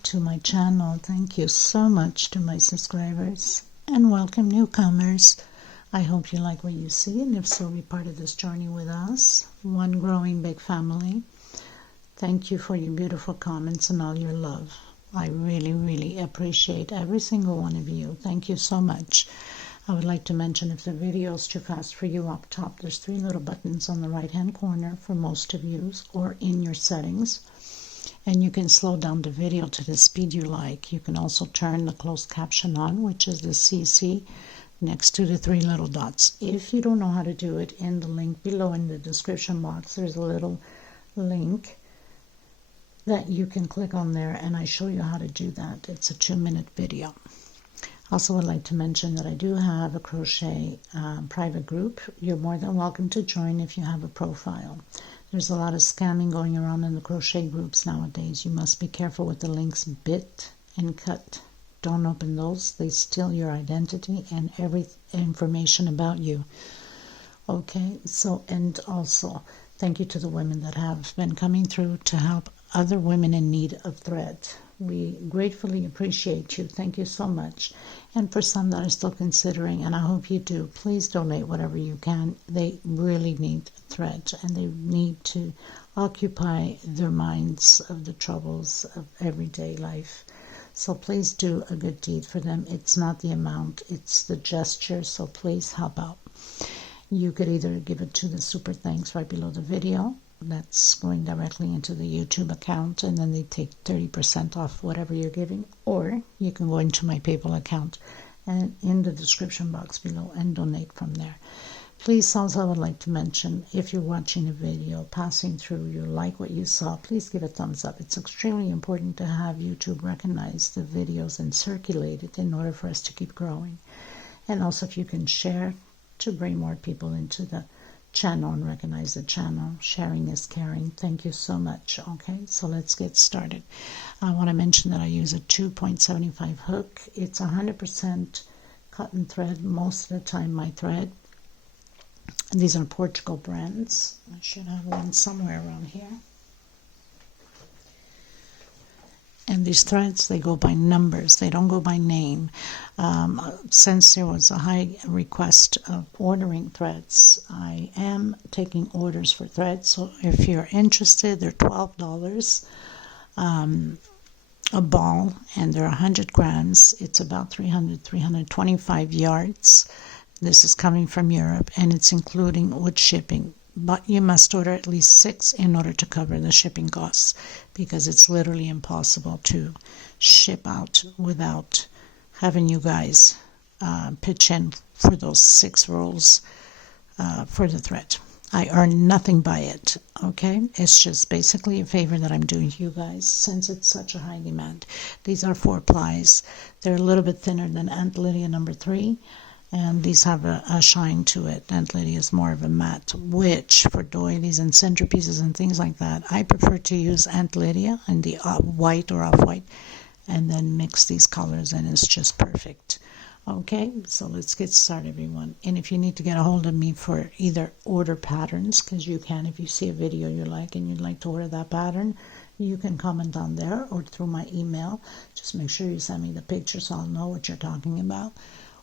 back to my channel. Thank you so much to my subscribers and welcome newcomers. I hope you like what you see, and if so, be part of this journey with us, one growing big family. Thank you for your beautiful comments and all your love. I really appreciate every single one of you. Thank you so much. I would like to mention, if the video is too fast for you, up top there's 3 little buttons on the right hand corner for most of you, or in your settings, and you can slow down the video to the speed you like. You can also turn the closed caption on, which is the CC next to the 3 little dots. If you don't know how to do it, in the link below in the description box there's a little link that you can click on there, and I show you how to do that. It's a 2-minute video. Also, would like to mention that I do have a crochet private group. You're more than welcome to join if you have a profile. There's a lot of scamming going around in the crochet groups nowadays. You must be careful with the links bit and cut. Don't open those. They steal your identity and every information about you. Okay, so, and also thank you to the women that have been coming through to help other women in need of thread. We gratefully appreciate you. Thank you so much. And for some that are still considering, and I hope you do, please donate whatever you can. They really need thread, and they need to occupy their minds of the troubles of everyday life. So please do a good deed for them. It's not the amount, it's the gesture. So please help out. You could either give it to the super thanks right below the video. That's going directly into the YouTube account, and then they take 30% off whatever you're giving, or you can go into my PayPal account and in the description box below and donate from there. Please, also I would like to mention, if you're watching a video, passing through, you like what you saw, please give a thumbs up. It's extremely important to have YouTube recognize the videos and circulate it in order for us to keep growing. And also, if you can share to bring more people into the channel and recognize the channel. Sharing is caring. Thank you so much. Okay, so let's get started. I want to mention that I use a 2.75 hook. It's 100% cotton thread most of the time, my thread. And these are Portugal brands. I should have one somewhere around here. And these threads, they go by numbers. They don't go by name. Since there was a high request of ordering threads, I am taking orders for threads. So if you're interested, they're $12 a ball, and they're 100 grams. It's about 325 yards. This is coming from Europe, and it's including with shipping. But you must order at least 6 in order to cover the shipping costs, because it's literally impossible to ship out without having you guys pitch in for those 6 rolls for the thread. I earn nothing by it, okay? It's just basically a favor that I'm doing to you guys since it's such a high demand. These are 4 plies. They're a little bit thinner than Aunt Lydia number 3. And these have a shine to it. Aunt Lydia is more of a matte, which for doilies and centerpieces and things like that, I prefer to use Aunt Lydia in the white or off-white, and then mix these colors, and it's just perfect. Okay, so let's get started, everyone. And if you need to get a hold of me for either order patterns, because you can, if you see a video you like and you'd like to order that pattern, you can comment on there or through my email. Just make sure you send me the picture so I'll know what you're talking about,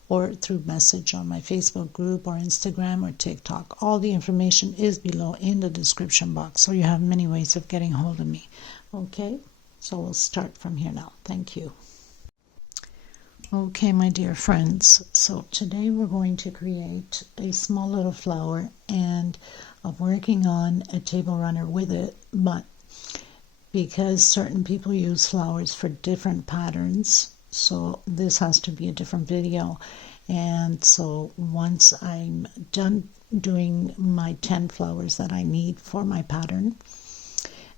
or through message on my Facebook group or Instagram or TikTok. All the information is below in the description box, so you have many ways of getting hold of me. Okay, so we'll start from here now. Thank you. Okay, my dear friends, so today we're going to create a small little flower, and I'm working on a table runner with it, but because certain people use flowers for different patterns, so this has to be a different video. And so once I'm done doing my 10 flowers that I need for my pattern,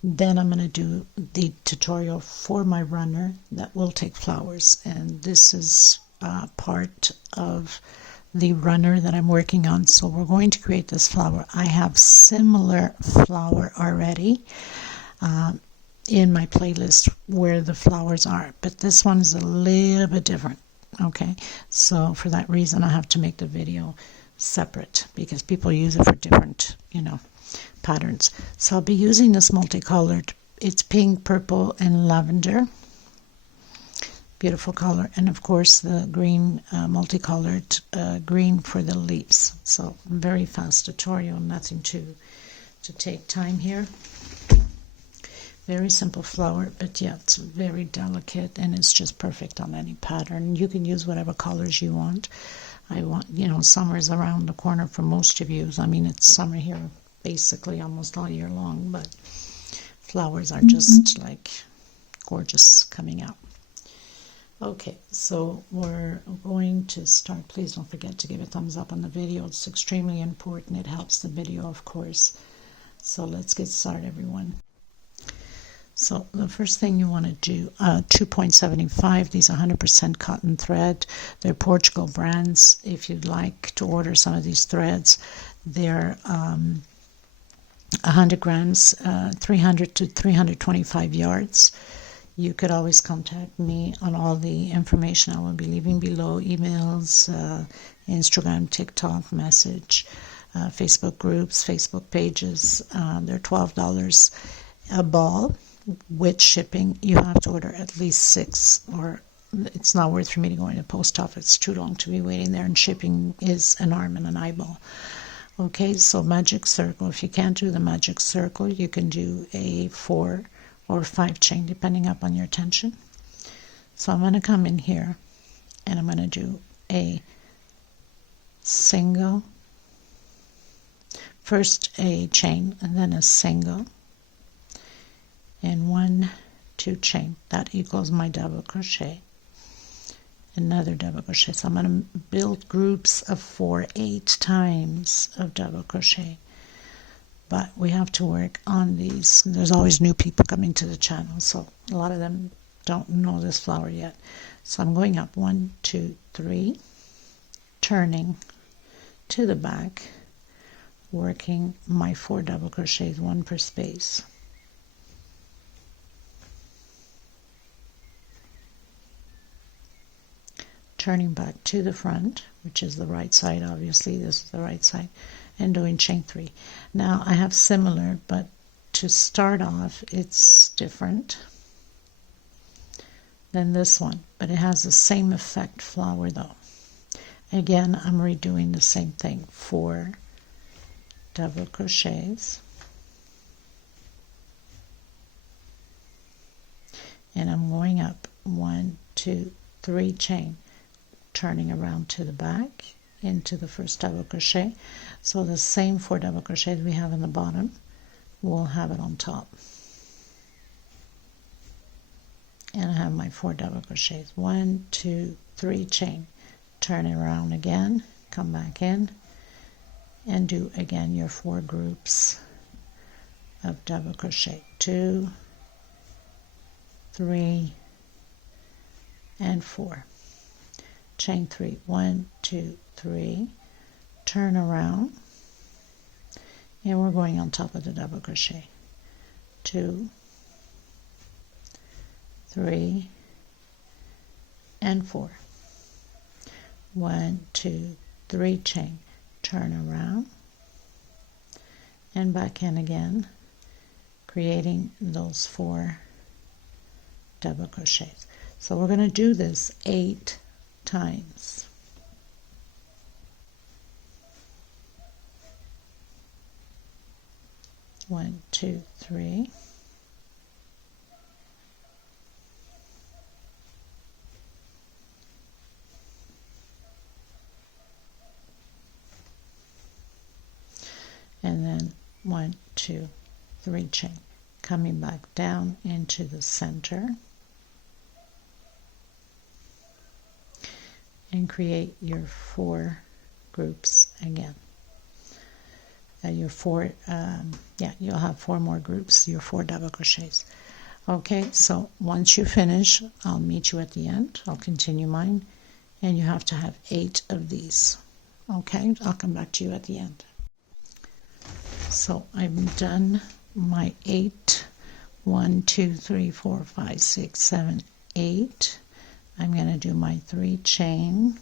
then I'm going to do the tutorial for my runner that will take flowers. And this is part of the runner that I'm working on. So we're going to create this flower. I have similar flower already in my playlist where the flowers are, but this one is a little bit different. Okay, so for that reason I have to make the video separate, because people use it for different, patterns. So I'll be using this multicolored. It's pink, purple, and lavender. Beautiful color, and of course the green multicolored green for the leaves. So very fast tutorial, nothing to take time here. Very simple flower, but yeah, it's very delicate and it's just perfect on any pattern. You can use whatever colors you want. I want, you know, summer's around the corner for most of you. I mean, it's summer here basically almost all year long, but flowers are just like gorgeous coming out. Okay, so we're going to start. Please don't forget to give a thumbs up on the video. It's extremely important. It helps the video, of course. So let's get started, everyone. So the first thing you want to do, 2.75, these 100% cotton thread. They're Portugal brands. If you'd like to order some of these threads, they're 100 grams, 300 to 325 yards. You could always contact me on all the information I will be leaving below, emails, Instagram, TikTok, message, Facebook groups, Facebook pages. They're $12 a ball. With shipping, you have to order at least 6, or it's not worth for me to go in the post office. It's too long to be waiting there, and shipping is an arm and an eyeball. Okay, so magic circle. If you can't do the magic circle, you can do a 4 or 5 chain, depending upon your tension. So I'm going to come in here, and I'm going to do a single, first a chain, and then a single, and 1, 2 chain. That equals my double crochet. Another double crochet. So I'm going to build groups of 4, 8 times of double crochet. But we have to work on these. There's always new people coming to the channel, so a lot of them don't know this flower yet. So I'm going up 1, 2, 3, turning to the back, working my 4 double crochets, 1 per space. Turning back to the front, which is the right side, obviously this is the right side, and doing chain 3. Now I have similar, but to start off it's different than this one, but it has the same effect flower though. Again, I'm redoing the same thing, 4 double crochets, and I'm going up 1, 2, 3 chain, turning around to the back into the first double crochet. So the same 4 double crochets we have in the bottom, we'll have it on top. And I have my 4 double crochets, 1, 2, 3 chain, turn it around again, come back in, and do again your 4 groups of double crochet, 2, 3, and 4. Chain 3, 1, 2, 3, turn around, and we're going on top of the double crochet, 2, 3, and 4. 1, 2, 3 chain, turn around, and back in again, creating those 4 double crochets. So we're going to do this 8 times. One, 2, 3. And then 1, 2, 3 chain, coming back down into the center, and create your 4 groups again. Your 4, you'll have 4 more groups, your 4 double crochets. Okay, so once you finish, I'll meet you at the end. I'll continue mine, and you have to have 8 of these. Okay, I'll come back to you at the end. So I've done my 8. 1, 2, 3, 4, 5, 6, 7, 8. I'm going to do my 3 chain,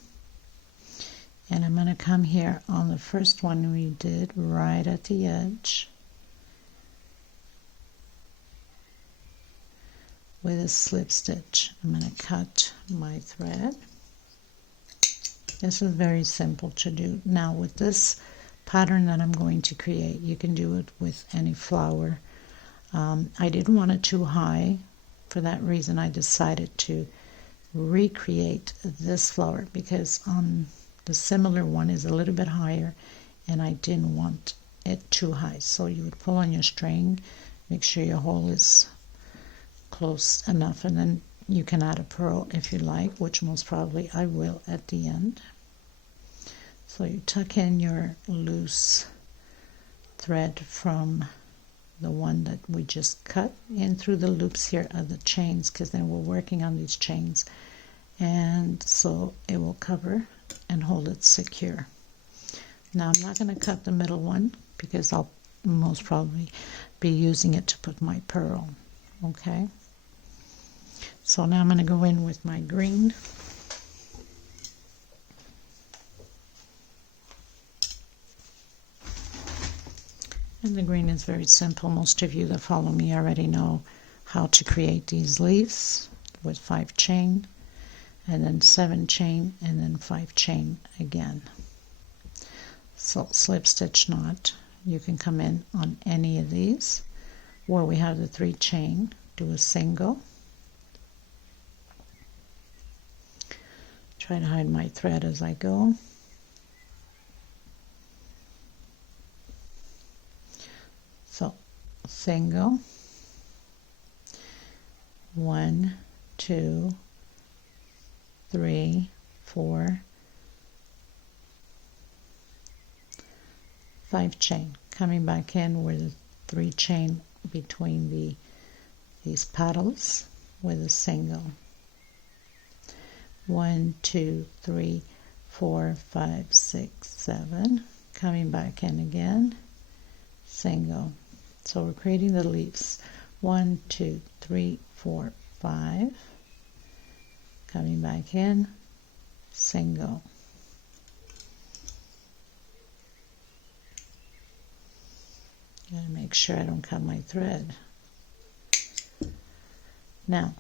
and I'm going to come here on the first one we did right at the edge with a slip stitch. I'm going to cut my thread. This is very simple to do. Now with this pattern that I'm going to create, you can do it with any flower. I didn't want it too high. For that reason, I decided to recreate this flower because the similar one is a little bit higher and I didn't want it too high. So you would pull on your string, make sure your hole is close enough, and then you can add a purl if you like, which most probably I will at the end. So you tuck in your loose thread from the one that we just cut in through the loops here of the chains, because then we're working on these chains, and so it will cover and hold it secure. Now I'm not going to cut the middle one because I'll most probably be using it to put my purl. Okay, so now I'm going to go in with my green. And the green is very simple. Most of you that follow me already know how to create these leaves with 5 chain, and then 7 chain, and then 5 chain again. So slip stitch knot. You can come in on any of these. Where we have the 3 chain, do a single. Try to hide my thread as I go. So single, 1, 2, 3, 4, 5 chain. Coming back in where the 3 chain between these petals with a single. 1, 2, 3, 4, 5, 6, 7. Coming back in again, single. So we're creating the leaves. 1, 2, 3, 4, 5. Coming back in, single. Gotta make sure I don't cut my thread. Now,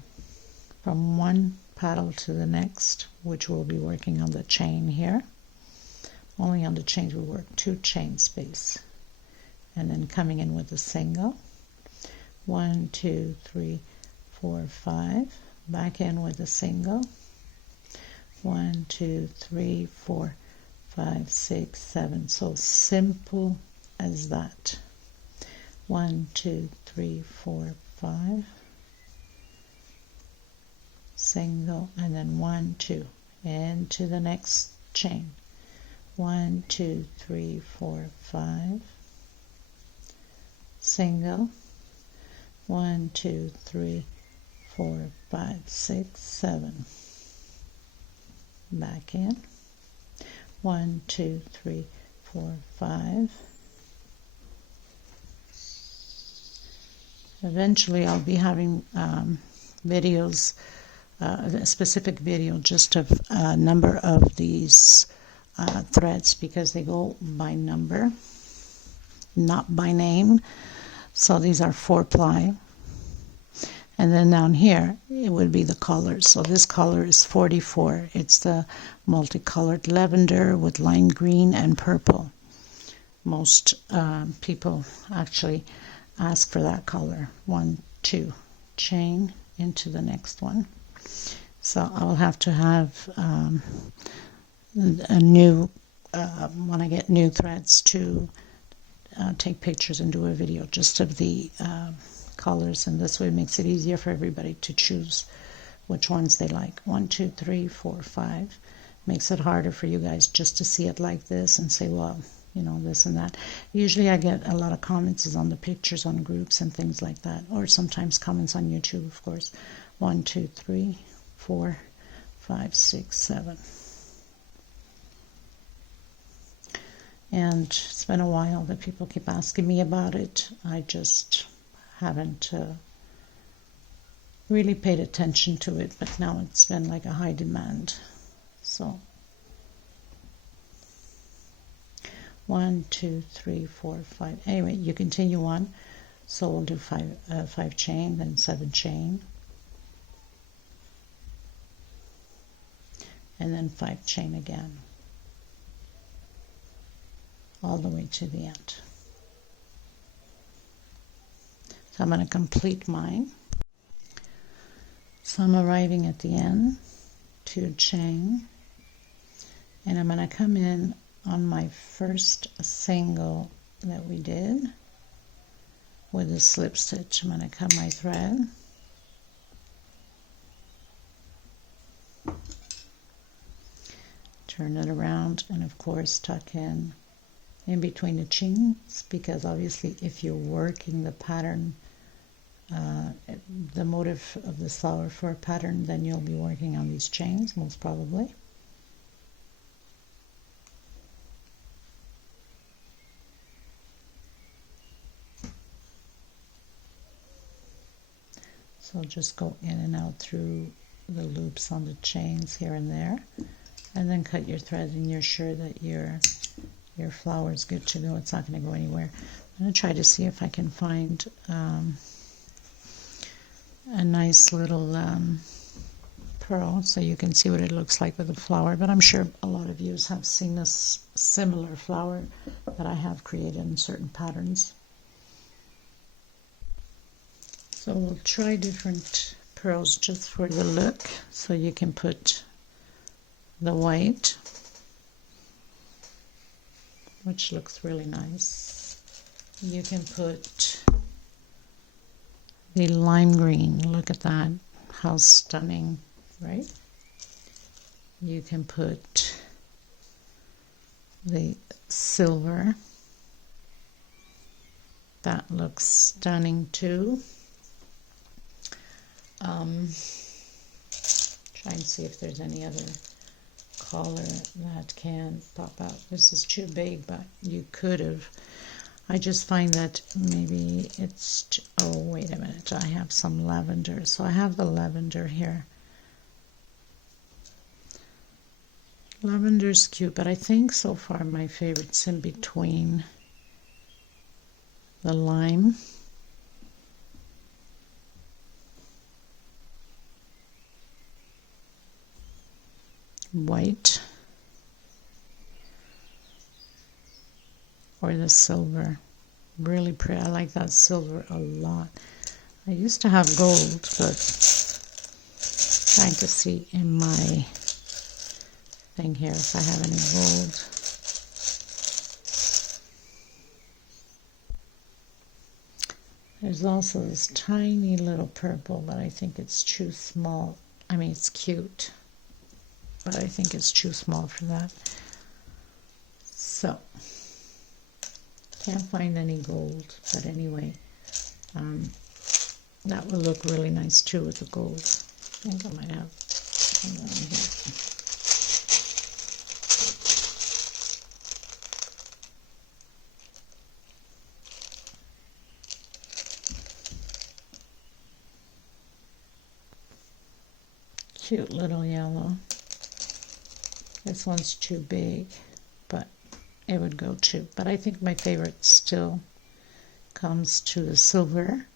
from one petal to the next, which we'll be working on the chain here. Only on the chains we work 2 chain space. And then coming in with a single. 1, 2, 3, 4, 5. Back in with a single. 1, 2, 3, 4, 5, 6, 7. So simple as that. 1, 2, 3, 4, 5. Single, and then 1, 2 into the next chain. 1, 2, 3, 4, 5. Single. 1, 2, 3, 4, 5, 6, 7. Back in. 1, 2, 3, 4, 5. Eventually I'll be having videos, a specific video just of a number of these threads, because they go by number, not by name. So these are 4-ply. And then down here it would be the colors. So this color is 44. It's the multicolored lavender with lime green and purple. Most people actually ask for that color. 1, 2 chain into the next one. So I'll have to have a new when I get new threads to take pictures and do a video just of the colors, and this way it makes it easier for everybody to choose which ones they like. 1, 2, 3, 4, 5. Makes it harder for you guys just to see it like this and say, well, you know, this and that. Usually I get a lot of comments on the pictures on groups and things like that, or sometimes comments on YouTube, of course. 1, 2, 3, 4, 5, 6, 7. And it's been a while that people keep asking me about it. I just haven't really paid attention to it, but now it's been like a high demand. So 1, 2, 3, 4, 5. Anyway, you continue on. So we'll do 5 chain, then 7 chain. and then 5 chain again, all the way to the end. So I'm going to complete mine. So I'm arriving at the end, 2 chain, and I'm going to come in on my first single that we did with a slip stitch. I'm going to cut my thread, turn it around, and of course tuck in between the chains, because obviously if you're working the pattern, the motif of the flower for a pattern, then you'll be working on these chains most probably. So just go in and out through the loops on the chains here and there, and then cut your thread, and you're sure that your flower is good to go. It's not going to go anywhere. I'm going to try to see if I can find a nice little pearl so you can see what it looks like with a flower, but I'm sure a lot of you have seen a similar flower that I have created in certain patterns. So we'll try different pearls just for the look. So you can put the white, which looks really nice. You can put the lime green. Look at that, how stunning, right? You can put the silver. That looks stunning too. Try and see if there's any other color that can pop out. This is too big, but you could have. I just find that maybe it's, oh wait a minute, I have some lavender. So I have the lavender here. Lavender's cute, but I think so far my favorite's in between the lime white or the silver. Really pretty. I like that silver a lot. I used to have gold, but trying to see in my thing here if I have any gold. There's also this tiny little purple, but I think it's too small. I mean, it's cute, but I think it's too small for that. So, can't find any gold, but anyway, that would look really nice too with the gold. I think I might have some around here. Cute little yellow. This one's too big, but it would go too. But I think my favorite still comes to the silver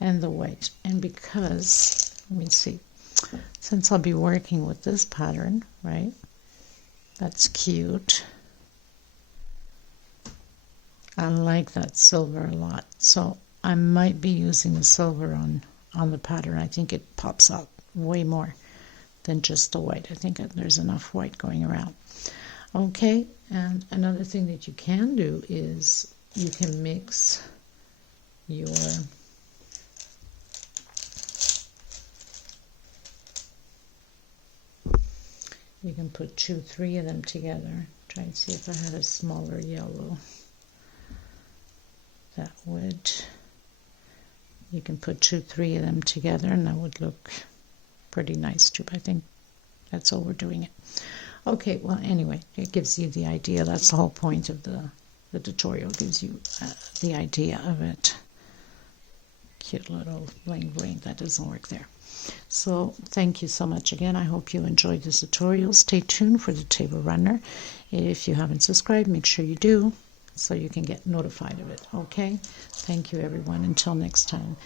and the white. And because, let me see, since I'll be working with this pattern, right? That's cute. I like that silver a lot. So I might be using the silver on the pattern. I think it pops out way more than just the white. I think there's enough white going around. Okay, and another thing that you can do is you can mix your you can put 2-3 of them together. Try and see if I had a smaller yellow. That would, you can put 2-3 of them together and that would look pretty nice too. I think that's overdoing it. Okay, well anyway, it gives you the idea. That's the whole point of the tutorial. It gives you the idea of it. Cute little bling bling. That doesn't work there. So thank you so much again. I hope you enjoyed this tutorial. Stay tuned for the table runner. If you haven't subscribed, make sure you do so you can get notified of it. Okay, thank you everyone. Until next time.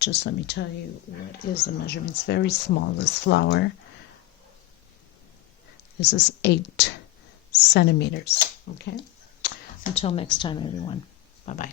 just let me tell you what is the measurement. It's very small, this flower. This is 8 centimeters, okay? Until next time, everyone. Bye-bye.